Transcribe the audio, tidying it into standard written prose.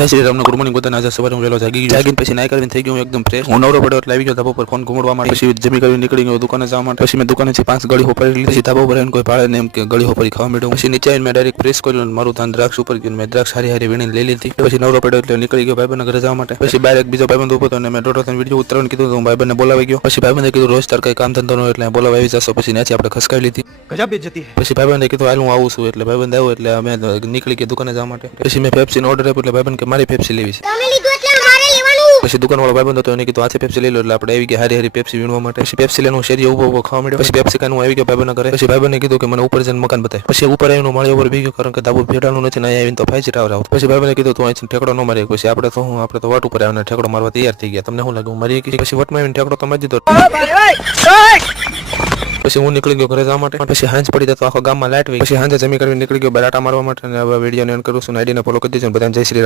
જય Shri Ram. Good morning. પોતાના આજે સવારે હું વહેલો જાગીને પછી નાઈ કરીને થઈ ગયો એકદમ ફ્રેશ. હું નવરો પડ્યો એટલે આવી ગયો ધાબા પર ફોન ઘુમાડવા માટે. પછી જમી કરીને નીકળી ગયો દુકાને જવા માટે. પછી મેં દુકાનેથી 5 ગળી હોપારી લીધી. પછી ધાબા પર આવીને કોઈ ભાડે ને એમ કે ગળી હોપારી ખાવા માંડ્યો. પછી નીચે આવીને મેં ડાયરેક્ટ પ્રેસ કર્યો અને મારું ધ્યાન દ્રાક્ષ ઉપર ગયું. મેં દ્રાક્ષ હારી વીણીને લઈ લીધી. પછી નવરો પડ્યો એટલે નીકળી ગયો ભાઈબંધના ઘરે જવા માટે. પછી બહાર એક બીજો ભાઈબંધ ઉભો હતો અને મેં દોઢો વિડીયો ઉતરવાનું કીધું તો હું ભાઈબંધને બોલાવી ગયો. પછી ભાઈબંધે કીધું રોજ તાર કઈ કામ ધંધો ન હોય એટલે બોલાવા આવી જશો. પછી ત્યાંથી આપણે ખસકાવી લીધી. ગજબ બેઇજ્જતી હે. પછી ભાઈબંધે કીધું હાલ હું આવું છું એટલે ભાઈબંધ આવ્યો એટલે અમે નીકળી ગયા દુકાને જવા માટે. પછી મેં પેપ્સીનો ઓર્ડર આપ્યો એટલે ભાઈબંધ કે મારી પેપ્સી લેવી છે. પછી દુકાનવાળો ભાઈબંધ હતો એને કીધું હાથે પેપ્સી લઈ લો એટલે આપણે આવી ગયા હારી પેપ્સી વીણવા માટે. પછી પેપ્સી લઈને શેરી ઉભો ખાવા મળ્યો. પછી પેપ્સી ખાઈને આવી ગયો ભાઈબંધના ઘરે. પછી ભાઈબંધને કીધું કે મને ઉપર જઈને મકાન બતાય. પછી ઉપર આવીને માળી ઉપર ભી ગયો કારણ કે ધાબુ ભેડાનું નથી ને અહીંયા આવીને તો 5G ટાવર આવતો. પછી ભાઈબંધને કીધું તું અહીંથી ઠેકડો ન મારી. પછી આપણે તો વાટ ઉપર આવીને ઠેકડો મારવા તૈયાર થઈ ગયા. તમને શું લાગ્યું મારી? પછી વટમાં આવીને ઠેકડો તો મારી દીધો. પછી હું નીકળી ગયો ઘરે જવા માટે. પછી હાંજ પડી તો આખો ગામમાં લાઈટ વહી. પછી હાંજે જમી કરીને નીકળી ગયો બરાટા મારવા માટે. અને હવે વિડીયોને એન્ડ કરું છું. આઈડીને ફોલો કરી દેજો. બધાને જય શ્રી રામ.